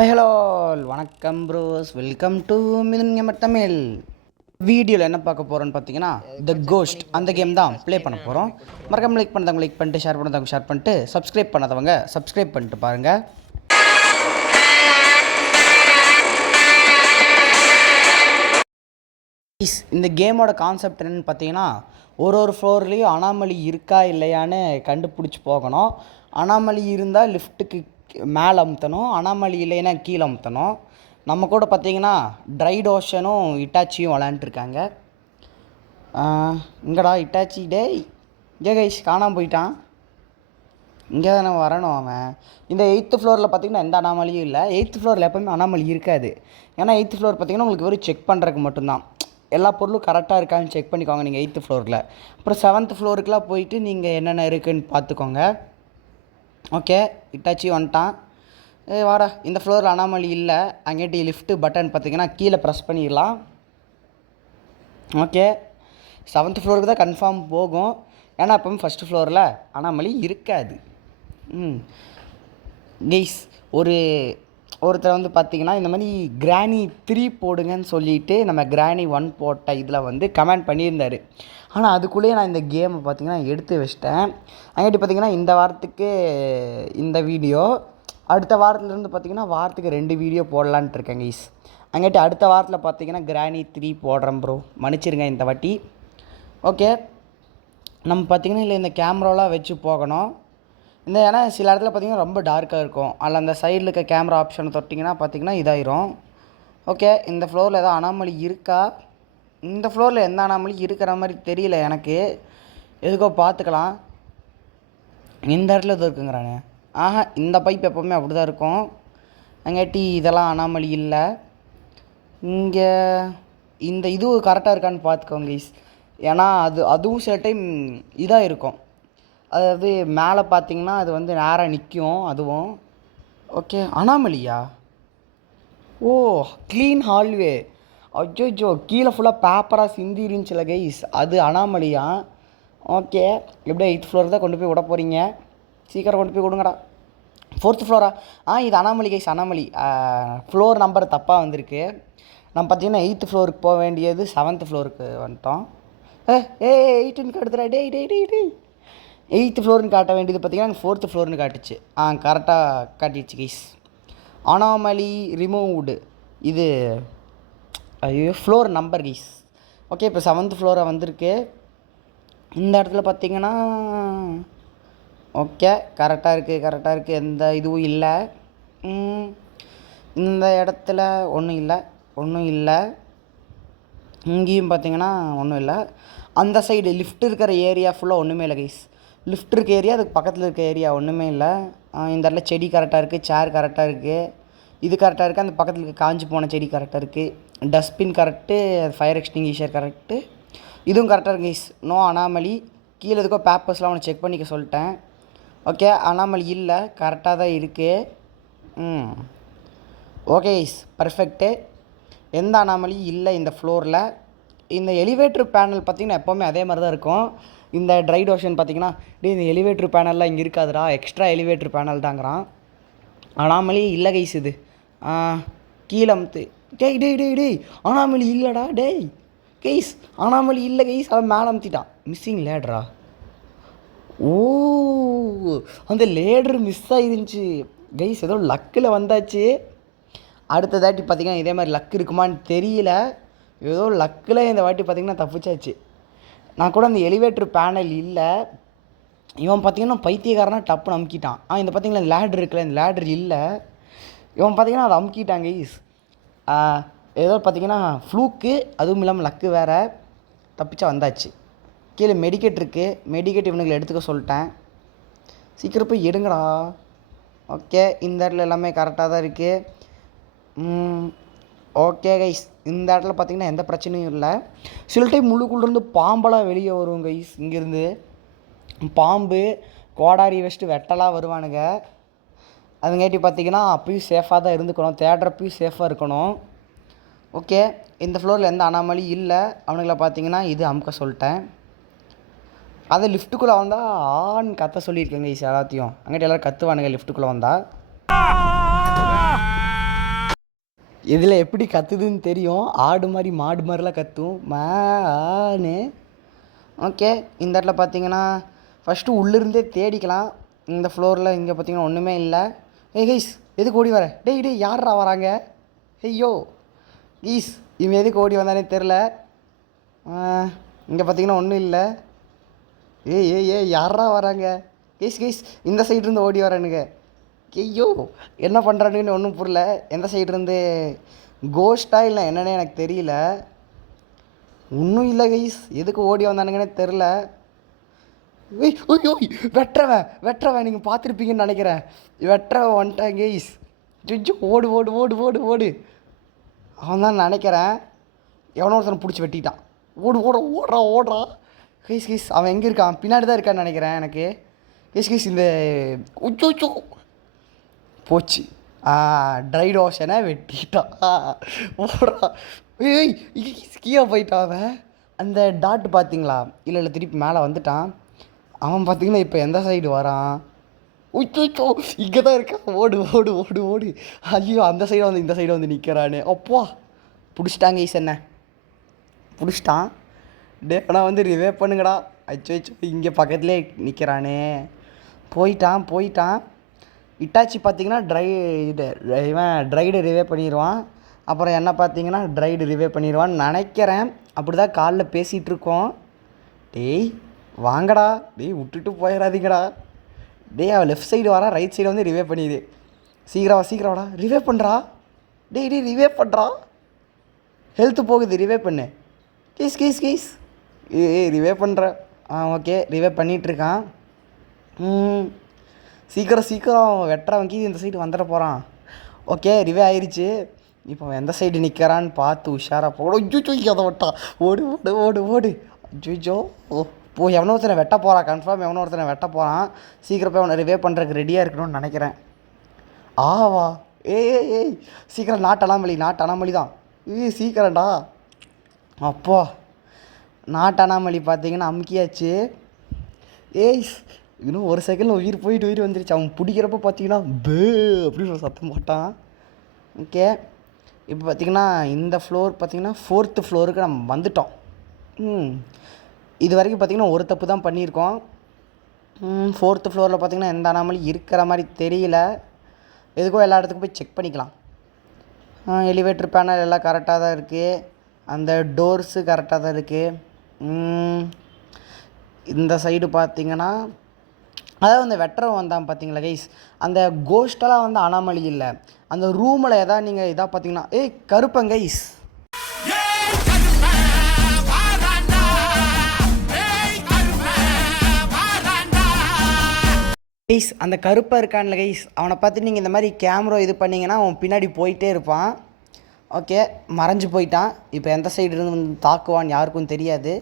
Hello வணக்கம் pros, welcome to மிதுன்யம Tamil. வீடியோவில் என்ன பார்க்க போகிறோன்னு பார்த்தீங்கன்னா த கோஸ்ட் அந்த கேம் தான் ப்ளே பண்ண போகிறோம். மறக்காம லைக் பண்ணதவங்க லைக் பண்ணிட்டு, ஷேர் பண்ணதவங்க ஷேர் பண்ணிட்டு, சப்ஸ்கிரைப் பண்ணாதவங்க சப்ஸ்கிரைப் பண்ணிட்டு பாருங்கள். இந்த கேமோட கான்செப்ட் என்னென்னு பார்த்தீங்கன்னா, ஒரு ஃப்ளோர்லேயும் அனாமலி இருக்கா இல்லையான்னு கண்டுபிடிச்சி போகணும். அனாமலி இருந்தால் லிஃப்ட்டுக்கு மேலே அமுத்தணும், அனாமலி இல்லைன்னா கீழே அமுத்தணும். நம்ம கூட பார்த்தீங்கன்னா ட்ரைட் ஓஷனும் இட்டாச்சியும் விளாண்டுருக்காங்க. இங்கடா இட்டாச்சி டேய், இங்கே கைஸ் காணாமல் போயிட்டான். இங்கே தானே வரணும் அவன். இந்த 8th ஃப்ளோரில் பார்த்தீங்கன்னா எந்த அனாமலியும் இல்லை. 8th ஃப்ளோரில் எப்போவுமே அனாமலி இருக்காது. ஏன்னா 8th ஃப்ளோர் பார்த்தீங்கன்னா உங்களுக்கு வெறும் செக் பண்ணுறதுக்கு மட்டும்தான். எல்லா பொருளும் கரெக்டாக இருக்கான்னு செக் பண்ணிக்கோங்க நீங்கள் 8th ஃப்ளோரில். அப்புறம் 7th ஃப்ளோருக்குலாம் போயிட்டு நீங்கள் என்னென்ன இருக்குதுன்னு பார்த்துக்கோங்க. ஓகே, இட்டாச்சி வந்துட்டான். வாடா, இந்த ஃப்ளோரில் அனாமலி இல்லை. அங்கேட்டி லிஃப்ட்டு பட்டன் பார்த்தீங்கன்னா கீழே ப்ரெஸ் பண்ணிடலாம். ஓகே, 7th ஃப்ளோருக்கு தான் கன்ஃபார்ம் போகும். ஏன்னா அப்போ ஃபஸ்ட்டு ஃப்ளோரில் அனாமலி இருக்காது. கெய்ஸ், ஒருத்தர் வந்து பார்த்திங்கன்னா இந்த மாதிரி கிராணி 3 போடுங்கன்னு சொல்லிவிட்டு நம்ம கிராணி 1 போட்ட இதில் வந்து கமெண்ட் பண்ணியிருந்தார். ஆனால் அதுக்குள்ளேயே நான் இந்த கேமை பார்த்திங்கன்னா எடுத்து வச்சிட்டேன். அங்கிட்டு பார்த்திங்கன்னா இந்த வாரத்துக்கு இந்த வீடியோ, அடுத்த வாரத்துலேருந்து பார்த்திங்கன்னா வாரத்துக்கு 2 வீடியோ போடலான்ட்டு இருக்கேன் கைஸ். அங்கிட்டு அடுத்த வாரத்தில் பார்த்திங்கன்னா கிராணி 3 போடுறேன் ப்ரோ, மன்னிச்சிருங்க இந்த வாட்டி. ஓகே, நம்ம பார்த்திங்கன்னா இல்லை இந்த கேமராலாம் வச்சு போகணும். ஏன்னா சில இடத்துல பார்த்திங்கன்னா ரொம்ப டார்க்காக இருக்கும். அதில் அந்த சைடில் இருக்க கேமரா ஆப்ஷனை தொட்டிங்கன்னா பார்த்திங்கன்னா இதாயிரும். ஓகே, இந்த ஃப்ளோரில் எதாவது அனாமலி இருக்கா? இந்த ஃப்ளோரில் எந்த அனாமலி இருக்கிற மாதிரி தெரியல எனக்கு. எதுக்கோ பார்த்துக்கலாம். இந்த இடத்துல எதுவும் இருக்குங்கிறானே. இந்த பைப் எப்போவுமே அப்படி தான் இருக்கும். அங்காட்டி இதெல்லாம் அனாமலி இல்லை. இங்கே இந்த இதுவும் கரெக்டாக இருக்கான்னு பார்த்துக்கோங்க கைஸ். ஏன்னா அதுவும் சில டைம் இதாக இருக்கும். அதாவது மேலே பார்த்திங்கன்னா அது வந்து நேராக நிற்கும் அதுவும். ஓகே, அனாமலியா? ஓ, க்ளீன் ஹால்வே. அச்சோ, கீழே ஃபுல்லாக பேப்பராக சிந்தி இருந்துச்சுல கைஸ், அது அனாமலியா? ஓகே, எப்படியா 8th ஃப்ளோர் தான் கொண்டு போய் விட போகிறீங்க, சீக்கிரம் கொண்டு போய் விடுங்கடா. 4th ஃப்ளோரா? இது anomaly guys, anomaly. Floor number தப்பாக வந்திருக்கு. நம்ம பார்த்திங்கன்னா 8th ஃப்ளோருக்கு போக வேண்டியது 7th ஃப்ளோருக்கு வந்துட்டோம். 8ன்னு காட்டுதுடா. டேய் 8th ஃப்ளோர்னு காட்ட வேண்டியது பார்த்திங்கன்னா 4th ஃப்ளோர்னு காட்டுச்சு. கரெக்டாக காட்டிடுச்சு கைஸ். Anomaly removed. இது ஐயோ ஃப்ளோர் நம்பர் கைஸ். ஓகே, இப்போ 7th ஃப்ளோராக வந்திருக்கு. இந்த இடத்துல பார்த்திங்கன்னா ஓகே கரெக்டாக இருக்குது, எந்த இதுவும் இல்லை. இந்த இடத்துல ஒன்றும் இல்லை. இங்கேயும் பார்த்திங்கன்னா ஒன்றும் இல்லை. அந்த சைடு லிஃப்ட் இருக்கிற ஏரியா ஃபுல்லாக ஒன்றுமே இல்லை கைஸ். லிஃப்ட் இருக்க ஏரியா, அதுக்கு பக்கத்தில் இருக்க ஏரியா ஒன்றுமே இல்லை. இந்த இடத்துல செடி கரெக்டாக இருக்குது, சேர் கரெக்டாக இருக்குது, இது கரெக்டாக இருக்குது. அந்த பக்கத்தில் இருக்க காஞ்சி போன செடி கரெக்டாக இருக்குது. Dustbin correct, fire extinguisher correct, இதுவும் கரெக்டாக இருக்குது கைஸ். No anomaly. கீழே இருக்கோ பேப்பர்ஸ்லாம் அவனை செக் பண்ணிக்க சொல்லிட்டேன். ஓகே, அனாமலி இல்லை, கரெக்டாக தான் இருக்குது. Okay guys, perfect. எந்த அனாமலியும் இல்லை இந்த ஃப்ளோரில். இந்த எலிவேட்டர் பேனல் பார்த்திங்கன்னா எப்போவுமே அதே மாதிரி தான் இருக்கும். இந்த ட்ரைட் ஓஷன் பார்த்திங்கன்னா இந்த எலிவேட்டர் பேனல்லாம் இங்கே இருக்காதுடா, எக்ஸ்ட்ரா எலிவேட்டர் பேனல் தாங்கிறான். அனாமலி இல்லை கைஸ். இது கீழே அமுத்து. டேய் அனாமலி இல்லைடா. டேய் கைஸ், அனாமலி இல்லை கைஸ், அவன் மேலே அமுத்திட்டான். மிஸ்ஸிங் லேடரா? ஓ, அந்த லேடர் மிஸ் ஆகிருந்துச்சு கைஸ். ஏதோ லக்கில் வந்தாச்சு. அடுத்த தாட்டி பார்த்திங்கன்னா இதே மாதிரி லக் இருக்குமான்னு தெரியல. ஏதோ லக்கில் இந்த வாட்டி பார்த்திங்கன்னா தப்பிச்சாச்சு. நான் கூட அந்த எலிவேட்டர் பேனல் இல்லை. இவன் பார்த்திங்கன்னா பைத்தியக்காரனாக டப்புன்னு அமுக்கிட்டான். இந்த பார்த்திங்களா இந்த லேடர் இருக்குல்ல, இந்த லேடர் இல்லை. இவன் பார்த்திங்கன்னா அதை அமுக்கிட்டாங்க கைஸ். ஏதோ பார்த்திங்கன்னா ஃப்ளூக்கு, அதுவும் இல்லாமல் லக்கு வேறு. தப்பிச்சா வந்தாச்சு. கீழே மெடிக்கெட் இருக்குது. மெடிக்கெட் இவனுங்களை எடுத்துக்க சொல்லிட்டேன். சீக்கிரம் போய் எடுங்கடா. ஓகே, இந்த இடத்துல எல்லாமே கரெக்டாக தான் இருக்குது. ஓகே கைஸ், இந்த இடத்துல பார்த்திங்கன்னா எந்த பிரச்சனையும் இல்லை. சில டைம் முள்ளுக்குள்ளேருந்து பாம்பெல்லாம் வெளியே வரும் கைஸ். இங்கேருந்து பாம்பு கோடாரி வச்சுட்டு வெட்டலாம் வருவானுங்க. அதுங்காட்டி பார்த்திங்கன்னா அப்பயும் சேஃபாக தான் இருந்துக்கணும், தேடுறப்பையும் சேஃபாக இருக்கணும். ஓகே, இந்த ஃப்ளோரில் எந்த அனாமலி இல்லை. அவனுங்களை பார்த்திங்கன்னா இது அமுக்க சொல்லிட்டேன். அதை லிஃப்ட்டுக்குள்ளே வந்தால் ஆன்னு கத்த சொல்லியிருக்கேங்க கைஸ் எல்லாத்தையும். அங்கிட்ட எல்லோரும் கற்றுவானுங்க லிஃப்ட்டுக்குள்ளே வந்தால். இதில் எப்படி கத்துதுன்னு தெரியும். ஆடு மாதிரி மாடு மாதிரிலாம் கத்தும். ஆன்னு. ஓகே, இந்த இடத்துல பார்த்தீங்கன்னா ஃபஸ்ட்டு உள்ளிருந்தே தேடிக்கலாம். இந்த ஃப்ளோரில் இங்கே பார்த்தீங்கன்னா ஒன்றுமே இல்லை. கைஸ் எதுக்கு ஓடி வர? டேய் யாரா வராங்க? ஐயோ கீஸ், இவன் எதுக்கு ஓடி வந்தானே தெரில. இங்கே பார்த்தீங்கன்னா ஒன்றும் இல்லை. யாரா வராங்க? கைஸ் இந்த சைட்லேருந்து ஓடி வரானுங்க. ஐயோ என்ன பண்ணுறானுங்கன்னு ஒன்றும் புரியல. எந்த சைட்லேருந்து கோஸ்ட்டாக இல்லை என்னென்னு எனக்கு தெரியல. ஒன்றும் இல்லை கைஸ், எதுக்கு ஓடி வந்தானுங்கன்னே தெரில. ஐயோ வெட்டுறவன் நீங்கள் பார்த்துருப்பீங்கன்னு நினைக்கிறேன். வெட்டுறவன் வந்துட்டான் கைஸ். ஓடு ஓடு ஓடு ஓடு ஓடு. அவன் தான் நினைக்கிறேன். எவனோ ஒருத்தனை பிடிச்சி வெட்டிட்டான். ஓடுறான். கைஸ் அவன் எங்கே இருக்கான்? பின்னாடி தான் இருக்கான்னு நினைக்கிறேன் எனக்கு. கைஸ் இந்த உச்சோ போச்சு. ட்ரைட் ஓஷனை வெட்டிட்டான். ஓடுறான். கீழே போயிட்டான் அவன். அந்த டாட் பார்த்தீங்களா? இல்லை திருப்பி மேலே வந்துட்டான். அவன் பார்த்தீங்கன்னா இப்போ எந்த சைடு வரான்? உச்சோ இங்கே தான் இருக்கான். ஓடு ஓடு ஓடு ஓடு. ஐயோ அந்த சைடு வந்து இந்த சைடு வந்து நிற்கிறானே. அப்பா பிடிச்சிட்டாங்க ஈஸ், என்ன பிடிச்சிட்டான். ஆனால் வந்து ரிவே பண்ணுங்கடா. அச்சோ இங்கே பக்கத்துலேயே நிற்கிறானே. போயிட்டான். இட்டாச்சி பார்த்தீங்கன்னா ட்ரைடு ரிவே பண்ணிடுவான். அப்புறம் என்ன பார்த்தீங்கன்னா ட்ரைடு ரிவே பண்ணிடுவான்னு நினைக்கிறேன். அப்படி தான் காலில் பேசிகிட்டு இருக்கோம். டேய் வாங்கடா, டேய் விட்டுட்டு போயிடாதீங்கடா. டேய் அவன் லெஃப்ட் சைடு வரா, ரைட் சைடு வந்து ரிவே பண்ணிடு. சீக்கிரம் வாடா, ரிவே பண்ணுறா. டேய் ரிவே பண்ணுறா. ஹெல்த்து போகுது, ரிவே பண்ணு. கீஸ் ரிவே பண்ணுற. ஓகே ரிவே பண்ணிகிட்ருக்கான். சீக்கிரம் வெட்டுறவன் கீழே இந்த சைடு வந்துட போகிறான். ஓகே ரிவே ஆயிடுச்சு. இப்போ எந்த சைடு நிற்கிறான்னு பார்த்து உஷாராக போடும். அதை வெட்டான். ஓடு ஓடு ஓடு ஓடு. ஜூஜோ எவனோ ஒருத்தனை வெட்ட போகிறான். கன்ஃபார்ம் எவனோ ஒருத்தனை வெட்ட போகிறான். சீக்கிரம் போய் அவனை ரிவே பண்ணுறதுக்கு ரெடியாக இருக்கணும்னு நினைக்கிறேன். ஆவா ஏய் சீக்கிரம் நாட்டு தான். சீக்கிரம்டா. அப்பா நாட்டு அனாமலி பார்த்தீங்கன்னா அமுக்கியாச்சு. இன்னும் ஒரு செகண்டில் உயிர் போயிட்டு வந்துருச்சு. அவன் பிடிக்கிறப்ப பார்த்தீங்கன்னா அப்படின்னு ஒரு சத்தம் போட்டான். ஓகே இப்போ பார்த்திங்கன்னா இந்த ஃப்ளோர் பார்த்திங்கன்னா 4th ஃப்ளோருக்கு நம்ம வந்துட்டோம். இது வரைக்கும் பார்த்திங்கன்னா ஒரு தப்பு தான் பண்ணியிருக்கோம். 4th ஃப்ளோரில் பார்த்திங்கன்னா எந்த அனாமலி இருக்கிற மாதிரி தெரியல. எதுக்கோ எல்லா இடத்துக்கும் போய் செக் பண்ணிக்கலாம். எலிவேட்டர் பேனல் எல்லாம் கரெக்டாக தான் இருக்குது. அந்த டோர்ஸு கரெக்டாக தான் இருக்குது. இந்த சைடு பார்த்திங்கன்னா அதாவது அந்த வெட்டரம் வந்தான் பார்த்தீங்களா கைஸ், அந்த கோஸ்டெல்லாம் வந்து அனாமலி இல்லை. அந்த ரூமில் எதாவது நீங்கள் இதாக பார்த்தீங்கன்னா கருப்பன் கைஸ். கைஸ் அந்த கருப்பாக இருக்கான்ல கைஸ், அவனை பார்த்து நீங்கள் இந்த மாதிரி கேமரா இது பண்ணிங்கன்னா அவன் பின்னாடி போயிட்டே இருப்பான். ஓகே மறைஞ்சு போயிட்டான். இப்போ எந்த சைடு இருந்து வந்து தாக்குவான்னு யாருக்கும் தெரியாது.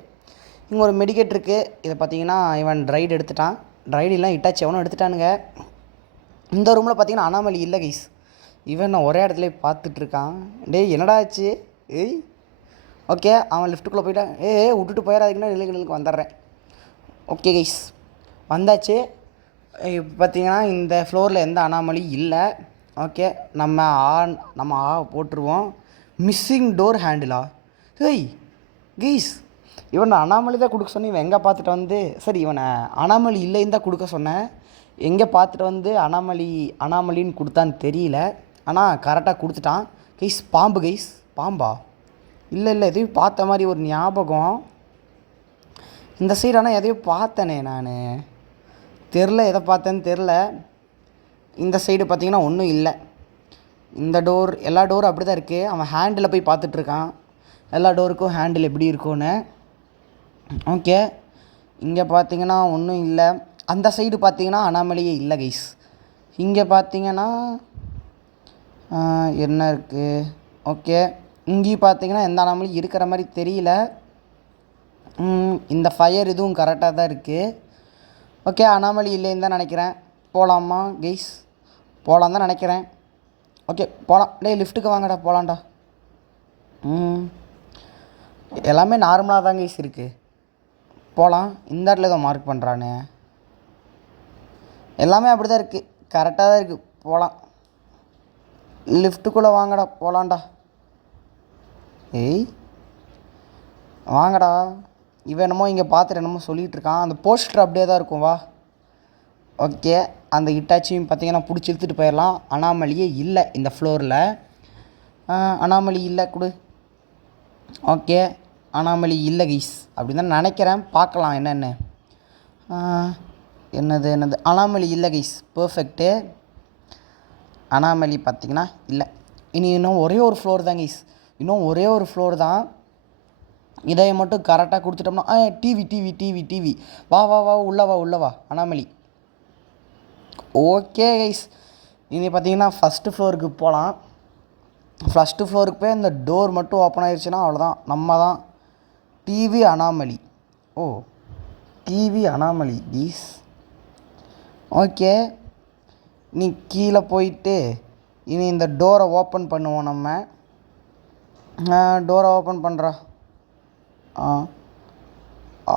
இங்கே ஒரு மெடிக்கேட் இருக்குது. இதை பார்த்தீங்கன்னா இவன் ட்ரைடு எடுத்துட்டான். ட்ரைடெல்லாம் இட்டாச்சு எவனும் எடுத்துட்டானுங்க. இந்த ரூமில் பார்த்தீங்கன்னா அனாமலி இல்லை கைஸ். இவன் நான் ஒரே இடத்துல பார்த்துட்ருக்கான். டேய் என்னடா ஆச்சு? ஓகே அவன் லிஃப்ட்டுக்குள்ளே போயிட்டான். விட்டுட்டு போயிடாதீங்கன்னா நிலைகளுக்கு வந்துடுறேன். ஓகே கைஸ் வந்தாச்சு. இப்போ பார்த்தீங்கன்னா இந்த ஃப்ளோரில் எந்த அனாமலி இல்லை. ஓகே நம்ம போட்டுருவோம். மிஸ்ஸிங் டோர் ஹேண்டிலா? கைஸ் இவனை அனாமலி தான் கொடுக்க சொன்னேன். இவன் எங்கே பார்த்துட்டு வந்து சரி இவனை அனாமலி இல்லைன்னு தான் கொடுக்க சொன்னேன். எங்கே பார்த்துட்டு வந்து அனாமலின்னு கொடுத்தான்னு தெரியல. ஆனால் கரெக்டாக கொடுத்துட்டான். கைஸ் பாம்பு கைஸ். பாம்பா? இல்லை எதையும் பார்த்த மாதிரி ஒரு ஞாபகம். இந்த சைடு ஆனால் எதையும் பார்த்தனே நான். தெரில எதை பார்த்தேன்னு தெரில. இந்த சைடு பார்த்திங்கன்னா ஒன்றும் இல்லை. இந்த டோர் எல்லா டோரும் அப்படி தான் இருக்குது. அவன் ஹேண்டில் போய் பார்த்துட்ருக்கான். எல்லா டோருக்கும் ஹேண்டில் எப்படி இருக்கும்னு. ஓகே இங்கே பார்த்தீங்கன்னா ஒன்றும் இல்லை. அந்த சைடு பார்த்தீங்கன்னா அனாமலியே இல்லை கைஸ். இங்கே பார்த்தீங்கன்னா என்ன இருக்குது? ஓகே இங்கேயும் பார்த்தீங்கன்னா எந்த அனாமலியும் இருக்கிற மாதிரி தெரியல. இந்த ஃபயர் இதுவும் கரெக்டாக தான் இருக்குது. ஓகே அனாமலி இல்லைன்னு தான் நினைக்கிறேன். போகலாமா கைஸ்? போகலான் தான் நினைக்கிறேன். ஓகே போகலாம். லிஃப்ட்டுக்கு வாங்கடா போகலான்டா. எல்லாமே நார்மலாக தான் கைஸ் இருக்குது. போகலாம். இந்த இடத்துல ஏதோ மார்க் பண்ணுறானே. எல்லாமே அப்படி தான் இருக்குது. கரெக்டாக தான் இருக்குது. போகலாம். லிஃப்ட்டுக்குள்ளே வாங்கடா போகலான்டா. ஏய் வாங்கடா. இவன் என்னமோ இங்கே பார்த்துட்டு என்னமோ சொல்லிகிட்டு இருக்கான். அந்த போஸ்டர் அப்படியே தான் இருக்கும். வா. ஓகே, அந்த இட்டாச்சியும் பார்த்தீங்கன்னா பிடிச்சி இழுத்துட்டு போயிடலாம். அனாமலியே இல்லை இந்த ஃப்ளோரில். அனாமலி இல்லை கொடு. ஓகே, அனாமலி இல்லை கைஸ் அப்படின்னு தான் நினைக்கிறேன். பார்க்கலாம் என்னென்னு. என்னது அனாமலி இல்லை கைஸ். பர்ஃபெக்ட்டு. அனாமலி பார்த்திங்கன்னா இல்லை. இன்னும் ஒரே ஒரு ஃப்ளோர் தான் கைஸ். இன்னும் ஒரே ஒரு ஃப்ளோர் தான். இதை மட்டும் கரெக்டாக கொடுத்துட்டோம்னா டிவி வா வா வா உள்ளவா அனாமலி. ஓகே கைஸ், இனி பார்த்தீங்கன்னா ஃபஸ்ட்டு ஃப்ளோருக்கு போகலாம். ஃபஸ்ட்டு ஃப்ளோருக்கு போய் இந்த டோர் மட்டும் ஓப்பன் ஆயிடுச்சுன்னா அவ்வளோதான், நம்ம தான். TV anomaly. ஓ, டிவி அனாமலி கைஸ். ஓகே, நீ கீழே போயிட்டு இனி இந்த டோரை ஓப்பன் பண்ணுவோம். நம்ம டோரை ஓப்பன் பண்ணுறா.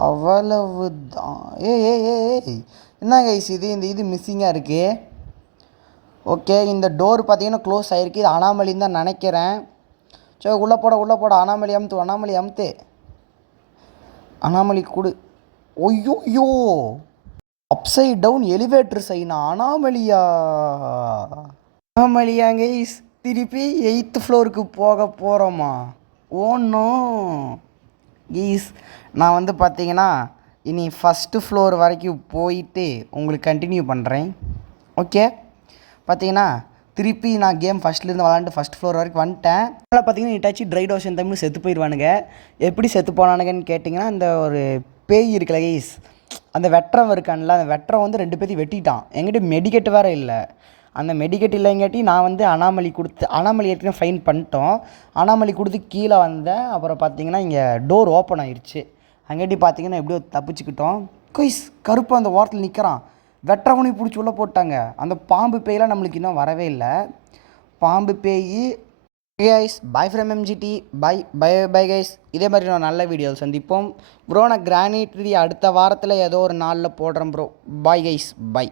அவ்வளவு தான். ஏய் என்ன கைஸ் இது மிஸ்ஸிங்காக இருக்குது. ஓகே, இந்த டோர் பார்த்தீங்கன்னா க்ளோஸ் ஆகிருக்கு. இது அனாமலின்னு தான் நினைக்கிறேன். சரி, உள்ளே போட. அனாமலி அமுத்து. அனாமலி கொடு. ஐயோ, அப்சைட் டவுன் எலிவேட்டர் சைனா. அனாமலியா கைஸ். திருப்பி 8th ஃப்ளோருக்கு போக போகிறோமா? ஓன்னோ கைஸ், நான் வந்து பார்த்தீங்கன்னா இனி ஃபஸ்ட்டு ஃப்ளோர் வரைக்கும் போயிட்டு உங்களுக்கு கண்டினியூ பண்ணுறேன். ஓகே, பார்த்தீங்கன்னா திருப்பி நான் கேம் ஃபஸ்ட்லேருந்து விளாண்டு ஃபஸ்ட் ஃப்ளோர் வரைக்கும் வந்துட்டேன். அதனால் பார்த்தீங்கன்னா இட்டாச்சி ட்ரைட் ஓஷன் தமிழ் செத்து போயிடுவானுங்க. எப்படி செத்து போனானுங்கன்னு கேட்டிங்கன்னா, இந்த ஒரு பேய் இருக்குல்ல கைஸ், அந்த வெற்றம் இருக்கான்ல, அந்த வெற்றம் வந்து 2 பேர்த்தையும் வெட்டிட்டான். என்கிட்ட மெடிக்கெட் வேறு இல்லை. அந்த மெடிக்கெட் இல்லைங்காட்டி நான் வந்து அனாமலி ஏற்கனவே ஃபைன் பண்ணிட்டோம். அனாமலி கொடுத்து கீழே வந்தேன். அப்புறம் பார்த்தீங்கன்னா இங்கே டோர் ஓப்பன் ஆயிடுச்சு. அங்கேட்டி பார்த்தீங்கன்னா எப்படியோ தப்பிச்சுக்கிட்டோம். கைஸ், கருப்பு அந்த ஓரத்தில் நிற்கிறான். வெற்றவனையும் பிடிச்சி உள்ளே போட்டாங்க. அந்த பாம்பு பேயெலாம் நம்மளுக்கு இன்னும் வரவே இல்லை. பாம்பு பேய். Guys, bye from MGD. Bye guys. இதே மாதிரி நான் நல்ல வீடியோ சந்திப்போம் ப்ரோ. நான் கிரானைட் அடுத்த வாரத்தில் ஏதோ ஒரு நாளில் போடுறேன் ப்ரோ. Bye guys, by.